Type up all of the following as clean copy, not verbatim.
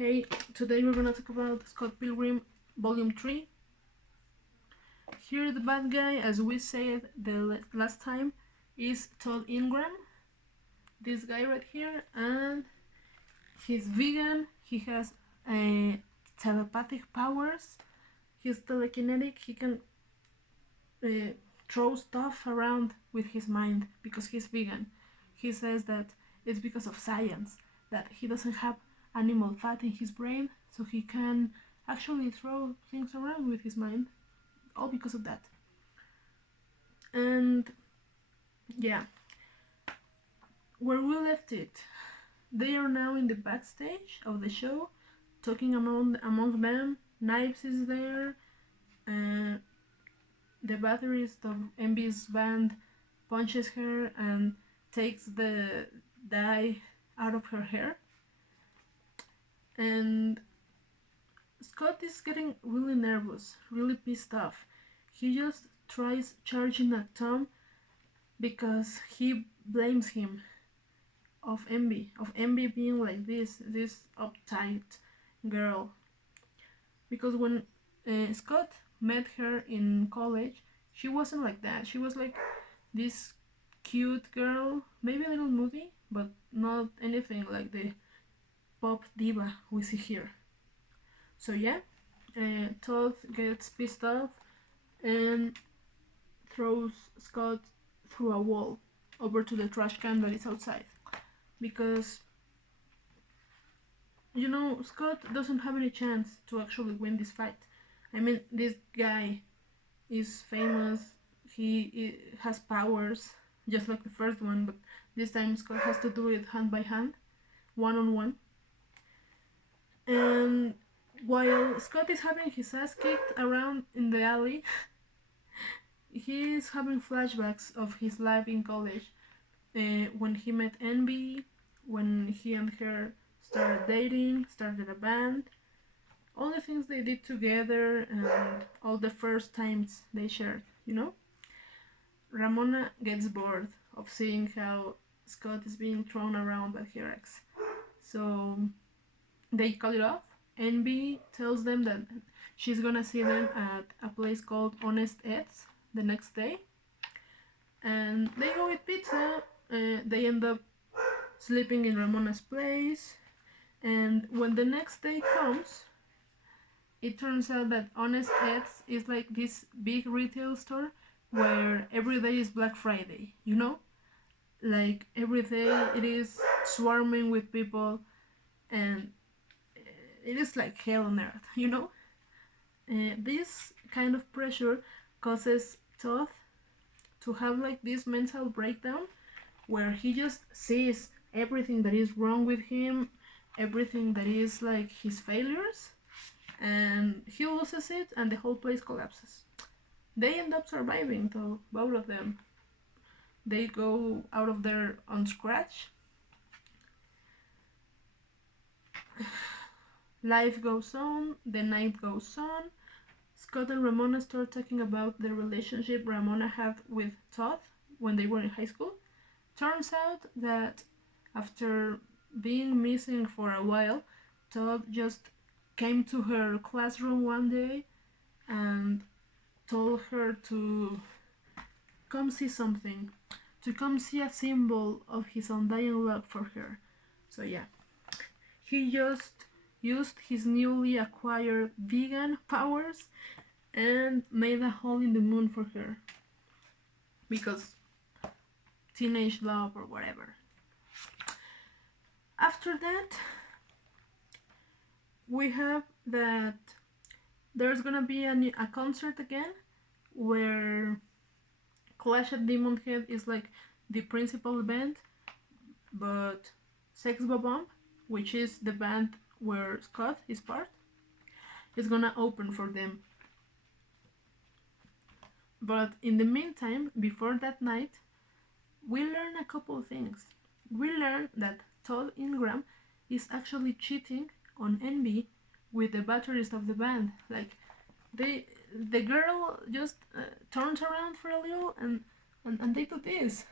Hey, today we're gonna talk about Scott Pilgrim Volume 3. Here the bad guy, as we said the last time, is Todd Ingram. This guy right here, and he's vegan, he has telepathic powers, he's telekinetic, he can throw stuff around with his mind because he's vegan. He says that it's because of science, that he doesn't have animal fat in his brain, so he can actually throw things around with his mind, all because of that. And yeah, where we left it, they are now in the backstage of the show, talking among them. Knives is there, the batterist of MB's band punches her and takes the dye out of her hair. And Scott is getting really nervous, really pissed off. He just tries charging at Tom because he blames him of Envy being like this uptight girl. Because when Scott met her in college, she wasn't like that. She was like this cute girl, maybe a little moody, but not anything like the pop diva we see here. So yeah, Todd gets pissed off and throws Scott through a wall over to the trash can that is outside. Because, you know, Scott doesn't have any chance to actually win this fight. I mean, this guy is famous, he has powers, just like the first one, but this time Scott has to do it hand by hand, one on one. And while Scott is having his ass kicked around in the alley, he is having flashbacks of his life in college, when he met Envy, when he and her started dating, started a band, all the things they did together, and all the first times they shared, you know? Ramona gets bored of seeing how Scott is being thrown around by her ex. So they call it off. Envy tells them that she's gonna see them at a place called Honest Ed's the next day. And they go eat pizza. They end up sleeping in Ramona's place. And when the next day comes, it turns out that Honest Ed's is like this big retail store where every day is Black Friday, you know? Like every day it is swarming with people, and it is like hell on earth, you know? This kind of pressure causes Todd to have like this mental breakdown where he just sees everything that is wrong with him, everything that is like his failures, and he loses it and the whole place collapses. They end up surviving though, both of them. They go out of there on scratch. Life goes on, the night goes on. Scott and Ramona start talking about the relationship Ramona had with Todd when they were in high school. Turns out that after being missing for a while, Todd just came to her classroom one day and told her to come see something, to come see a symbol of his undying love for her. So yeah, he just used his newly acquired vegan powers and made a hole in the moon for her. Because teenage love or whatever. After that, we have that there's gonna be a concert again where Clash at Demon Head is like the principal band, but Sex Bomb, which is the band where Scott is part, is gonna open for them. But in the meantime, before that night, we learn a couple things. We learn that Todd Ingram is actually cheating on Envy with the batterist of the band. Like, the girl just turns around for a little and they do this.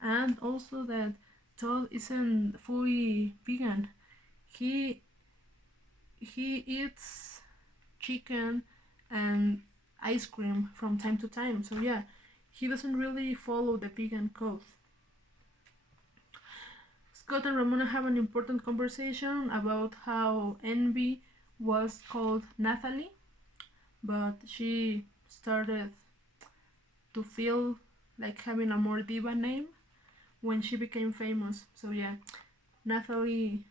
And also that Todd isn't fully vegan. He he eats chicken and ice cream from time to time. So yeah, he doesn't really follow the vegan code. Scott and Ramona have an important conversation about how Envy was called Nathalie, but she started to feel like having a more diva name when she became famous. So yeah, Nathalie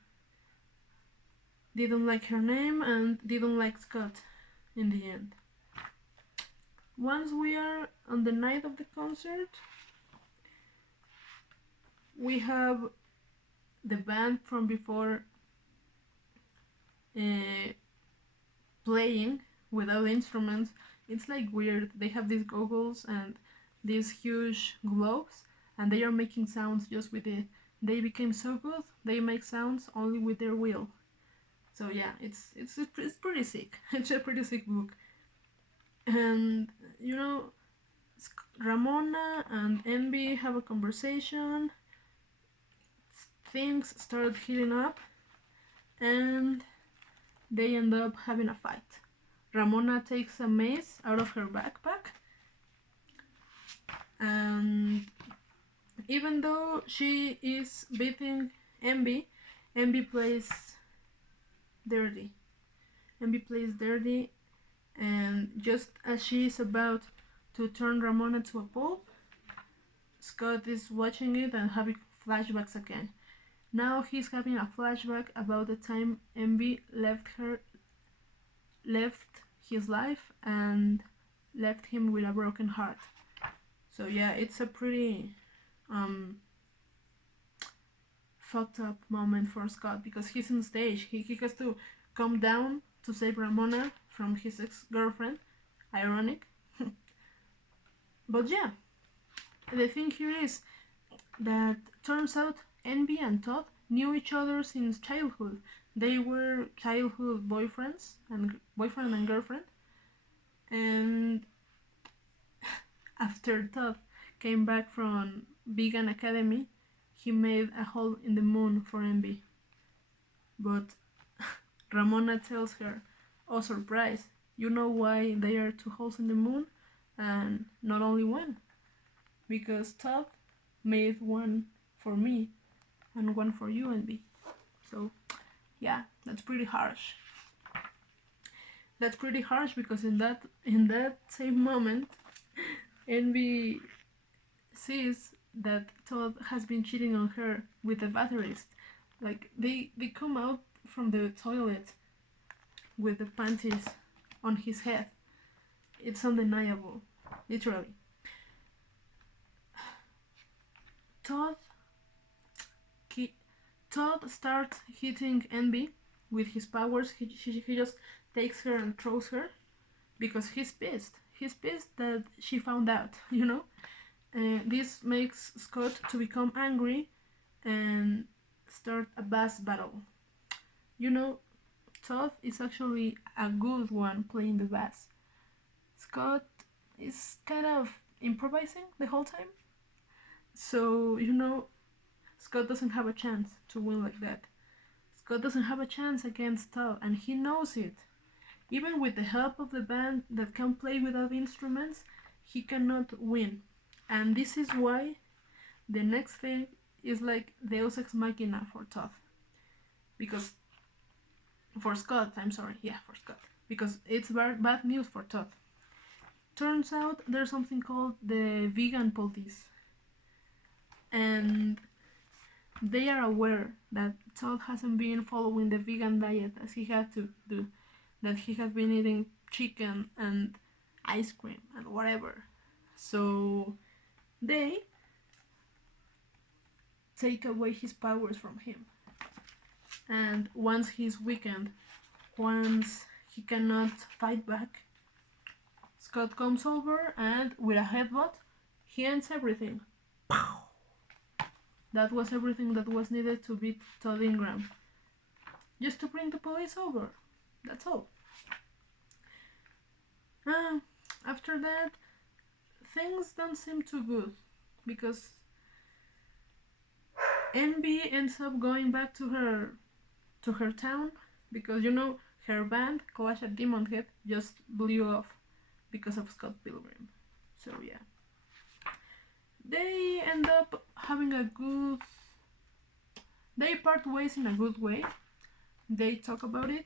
didn't like her name and didn't like Scott in the end. Once we are on the night of the concert, we have the band from before uh, playing without instruments. It's like weird. They have these goggles and these huge globes, and they are making sounds just with it. They became so good. They make sounds only with their will. So yeah, it's pretty sick. It's a pretty sick book. And you know, Ramona and Envy have a conversation. Things start heating up, and they end up having a fight. Ramona takes a mace out of her backpack, and even though she is beating Envy, Envy plays dirty. Envy plays dirty, and just as she is about to turn Ramona to a pulp, Scott is watching it and having flashbacks again. Now he's having a flashback about the time Envy left his life and left him with a broken heart. So yeah, it's a pretty fucked up moment for Scott because he's on stage. He has to come down to save Ramona from his ex-girlfriend. Ironic. But yeah, the thing here is that turns out Envy and Todd knew each other since childhood. They were childhood boyfriend and girlfriend. And after Todd came back from Vegan Academy, he made a hole in the moon for Envy. But Ramona tells her, "Oh, surprise, you know why there are two holes in the moon and not only one? Because Todd made one for me and one for you, Envy." So yeah, that's pretty harsh. That's pretty harsh because in that same moment, Envy sees that Todd has been cheating on her with the batterist. Like they come out from the toilet with the panties on his head. It's undeniable, literally. Todd Todd starts hitting Envy with his powers. He just takes her and throws her because he's pissed. He's pissed that she found out, you know? This makes Scott to become angry and start a bass battle. You know, Todd is actually a good one playing the bass. Scott is kind of improvising the whole time. So, you know, Scott doesn't have a chance to win like that. Scott doesn't have a chance against Todd, and he knows it. Even with the help of the band that can play without instruments, he cannot win. And this is why the next thing is like Deus Ex Machina for Todd. Because, for Scott, I'm sorry, yeah, for Scott. Because it's bad news for Todd. Turns out there's something called the vegan police. And they are aware that Todd hasn't been following the vegan diet as he had to do. That he has been eating chicken and ice cream and whatever. So they take away his powers from him. And once he's weakened, once he cannot fight back, Scott comes over and with a headbutt, he ends everything. That was everything that was needed to beat Todd Ingram. Just to bring the police over. That's all. After that, things don't seem too good because Envy ends up going back to her town because you know her band, Clash at Demonhead, just blew off because of Scott Pilgrim. So yeah. They end up having a good... They part ways in a good way. They talk about it,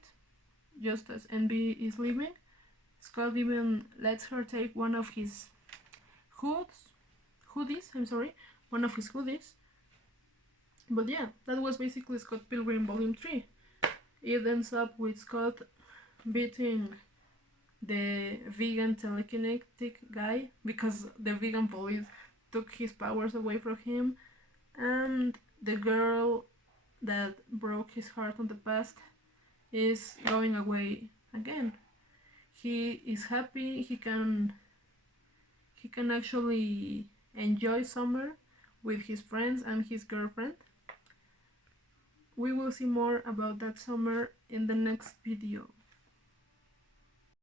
just as NB is leaving. Scott even lets her take one of his one of his hoodies. But yeah, that was basically Scott Pilgrim Volume 3. It ends up with Scott beating the vegan telekinetic guy because the vegan police took his powers away from him, and the girl that broke his heart in the past is going away again. He is happy, he can actually enjoy summer with his friends and his girlfriend. We will see more about that summer in the next video.